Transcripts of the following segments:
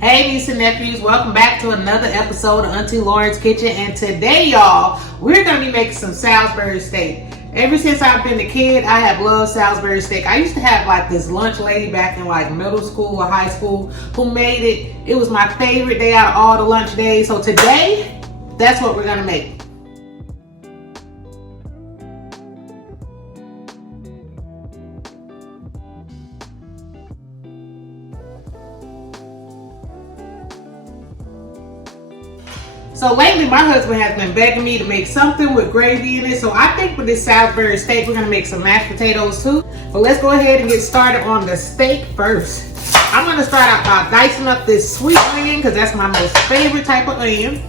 Hey niece and nephews, welcome back to another episode of Auntie Lauren's Kitchen. And today, y'all, we're going to be making some Salisbury steak. Ever since I've been a kid, I have loved Salisbury steak. I used to have like this lunch lady back in like middle school or high school who made it. It was my favorite day out of all the lunch days. So today, that's what we're going to make. So lately, my husband has been begging me to make something with gravy in it. So I think with this Salisbury steak, we're gonna make some mashed potatoes too. But let's go ahead and get started on the steak first. I'm gonna start out by dicing up this sweet onion because that's my most favorite type of onion.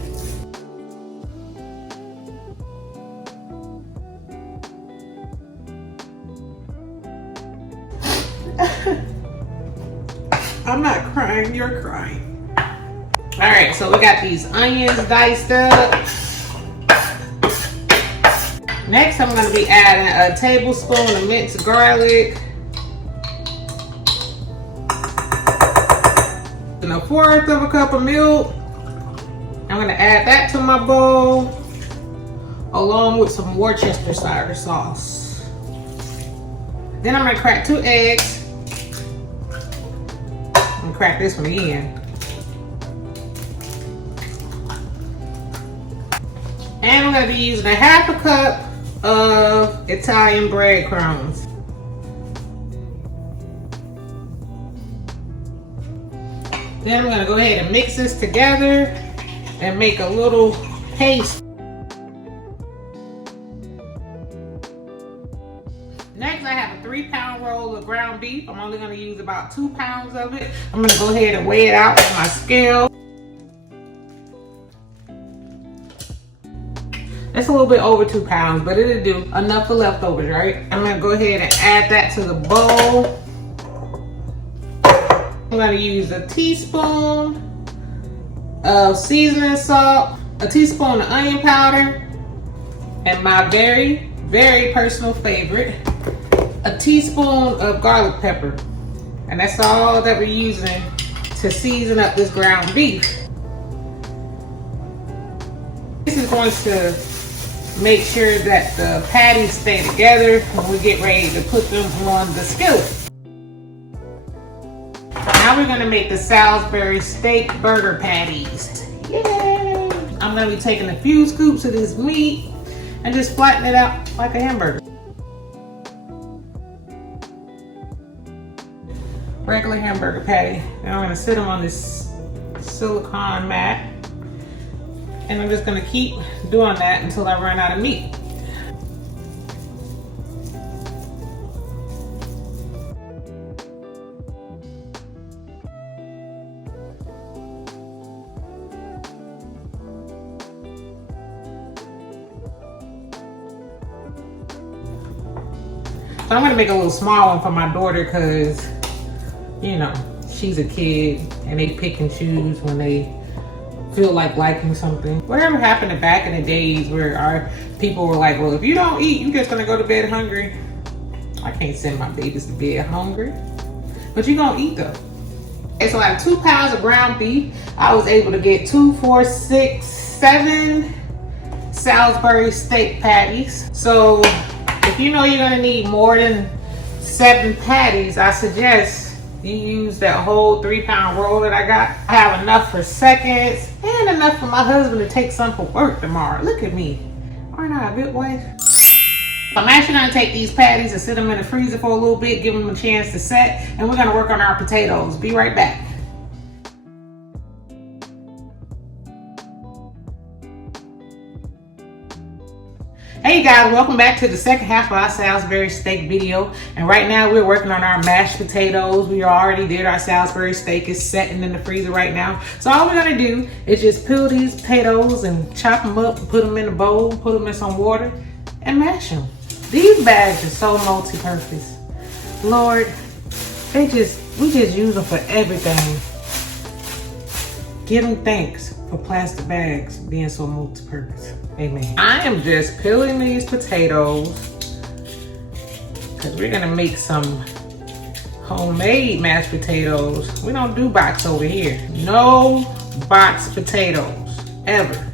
I'm not crying, you're crying. All right, so we got these onions diced up. Next, I'm gonna be adding a tablespoon of minced garlic and 1/4 of a cup of milk. I'm gonna add that to my bowl along with some Worcestershire sauce. Then I'm gonna crack 2 eggs. I'm gonna crack this one again. And I'm going to be using 1/2 cup of Italian breadcrumbs. Then I'm going to go ahead and mix this together and make a little paste. Next, I have a 3-pound roll of ground beef. I'm only going to use about 2 pounds of it. I'm going to go ahead and weigh it out with my scale. It's a little bit over 2 pounds, but it'll do enough for leftovers, right? I'm gonna go ahead and add that to the bowl. I'm gonna use a teaspoon of seasoning salt, a teaspoon of onion powder, and my very, very personal favorite, a teaspoon of garlic pepper. And that's all that we're using to season up this ground beef. This is going to make sure that the patties stay together when we get ready to put them on the skillet. Now we're gonna make the Salisbury steak burger patties. Yay! I'm gonna be taking a few scoops of this meat and just flatten it out like a hamburger. Regular hamburger patty. Now I'm gonna sit them on this silicone mat. And I'm just gonna keep doing that until I run out of meat. So I'm gonna make a little small one for my daughter because, you know, she's a kid and they pick and choose when they feel like liking something. Whatever happened back in the days where our people were like, well, if you don't eat, you're just gonna go to bed hungry. I can't send my babies to bed hungry, but you're gonna eat though. Okay, so I have 2 pounds of ground beef. I was able to get 2, 4, 6, 7 Salisbury steak patties. So if you know you're gonna need more than 7 patties, I suggest you use that whole 3-pound roll that I got. I have enough for seconds and enough for my husband to take some for work tomorrow. Look at me. Aren't I a good wife? I'm actually gonna take these patties and sit them in the freezer for a little bit, give them a chance to set, and we're gonna work on our potatoes. Be right back. Hey guys, welcome back to the second half of our Salisbury steak video. And right now we're working on our mashed potatoes. We already did our Salisbury steak. It's setting in the freezer right now. So all we're gonna do is just peel these potatoes and chop them up, put them in a bowl, put them in some water and mash them. These bags are so multi-purpose. Lord, we just use them for everything. Give them thanks for plastic bags being so multi-purpose. Amen. I am just peeling these potatoes because we're gonna make some homemade mashed potatoes. We don't do box over here. No box potatoes, ever.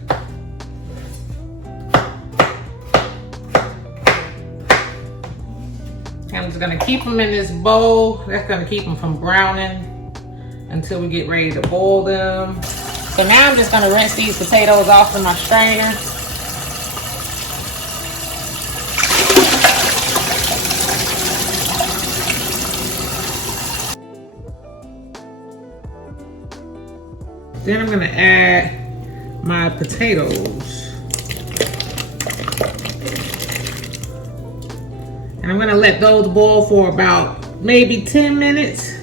I'm just gonna keep them in this bowl. That's gonna keep them from browning until we get ready to boil them. So now I'm just gonna rinse these potatoes off in my strainer. Then I'm gonna add my potatoes. And I'm gonna let those boil for about maybe 10 minutes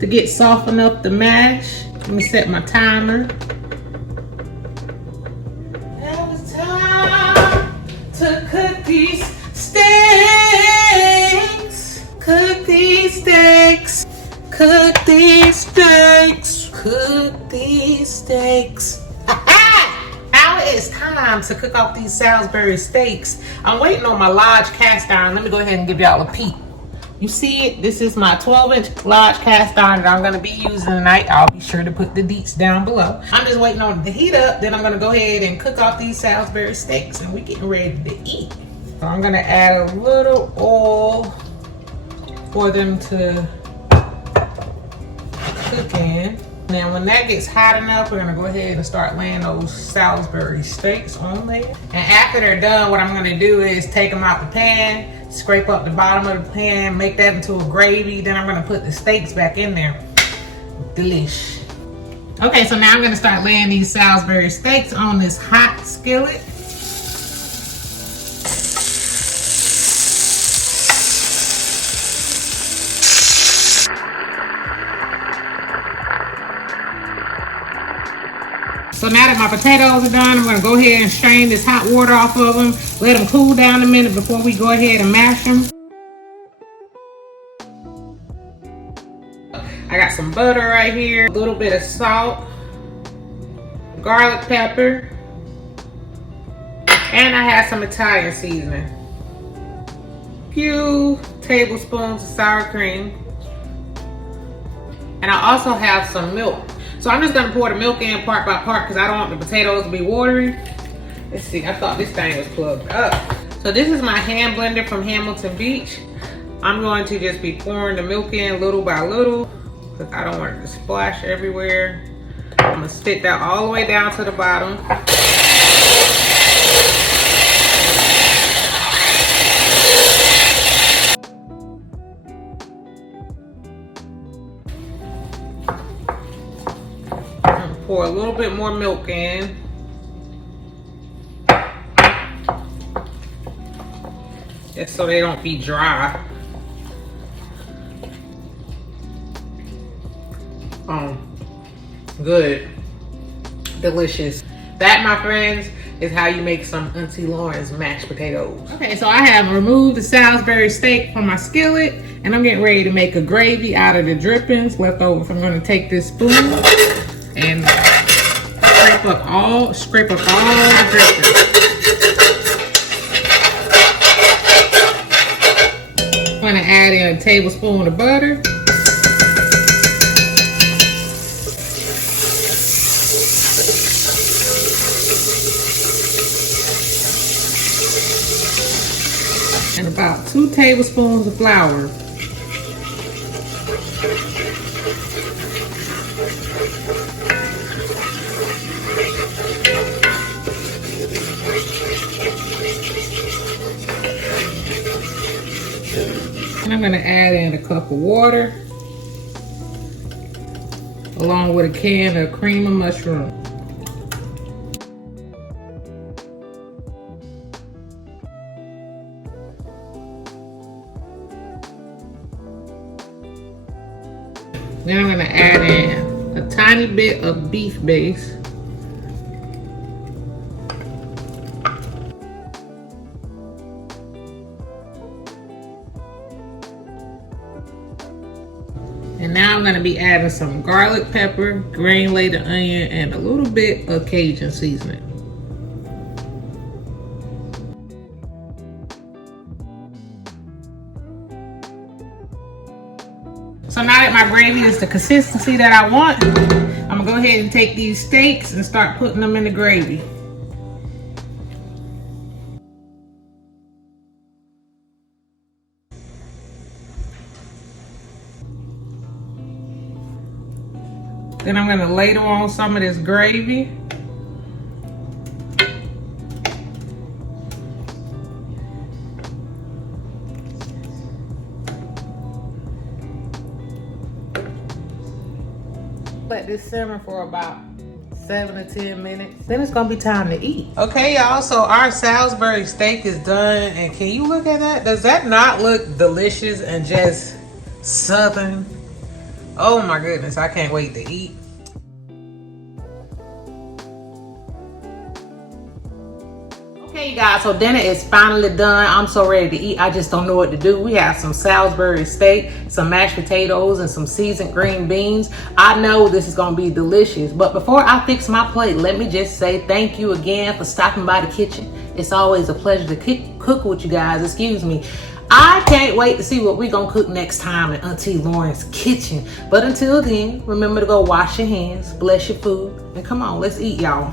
to get softened up the mash. Let me set my timer. Now it's time to cook these steaks. Cook these steaks. Cook these steaks. Cook these steaks. Now it's time to cook off these Salisbury steaks. I'm waiting on my large cast iron. Let me go ahead and give y'all a peek. You see it? This is my 12-inch large cast iron that I'm going to be using tonight. I'll be sure to put the deets down below. I'm just waiting on it to heat up. Then I'm going to go ahead and cook off these Salisbury steaks, and we're getting ready to eat. So I'm going to add a little oil for them to cook in. Now when that gets hot enough, we're gonna go ahead and start laying those Salisbury steaks on there. And after they're done, what I'm gonna do is take them out the pan, scrape up the bottom of the pan, make that into a gravy. Then I'm gonna put the steaks back in there. Delish. Okay, so now I'm gonna start laying these Salisbury steaks on this hot skillet. So now that my potatoes are done, I'm gonna go ahead and strain this hot water off of them. Let them cool down a minute before we go ahead and mash them. I got some butter right here, a little bit of salt, garlic pepper, and I have some Italian seasoning. A few tablespoons of sour cream. And I also have some milk. So I'm just gonna pour the milk in part by part because I don't want the potatoes to be watery. Let's see, I thought this thing was plugged up. So this is my hand blender from Hamilton Beach. I'm going to just be pouring the milk in little by little because I don't want it to splash everywhere. I'm gonna stick that all the way down to the bottom. Pour a little bit more milk in. Just so they don't be dry. Good. Delicious. That, my friends, is how you make some Auntie Lauren's mashed potatoes. Okay, so I have removed the Salisbury steak from my skillet, and I'm getting ready to make a gravy out of the drippings left over. So I'm going to take this spoon and scrape up all the drippings. I'm going to add in a tablespoon of butter. And about 2 tablespoons of flour. And I'm going to add in a cup of water along with a can of cream of mushroom. Then I'm going to add in a tiny bit of beef base. And now I'm going to be adding some garlic pepper, granulated onion, and a little bit of Cajun seasoning. So now that my gravy is the consistency that I want, I'm gonna go ahead and take these steaks and start putting them in the gravy. Then I'm gonna ladle on some of this gravy. Let this simmer for about 7 to 10 minutes. Then it's gonna be time to eat. Okay, y'all, so our Salisbury steak is done. And can you look at that? Does that not look delicious and just southern? Oh my goodness, I can't wait to eat. Okay, you guys, so dinner is finally done. I'm so ready to eat. I just don't know what to do. We have some Salisbury steak, some mashed potatoes, and some seasoned green beans. I know this is gonna be delicious, but before I fix my plate, let me just say thank you again for stopping by the kitchen. It's always a pleasure to cook with you guys, excuse me. I can't wait to see what we're gonna cook next time in Auntie Lauren's kitchen. But until then, remember to go wash your hands, bless your food, and come on, let's eat, y'all.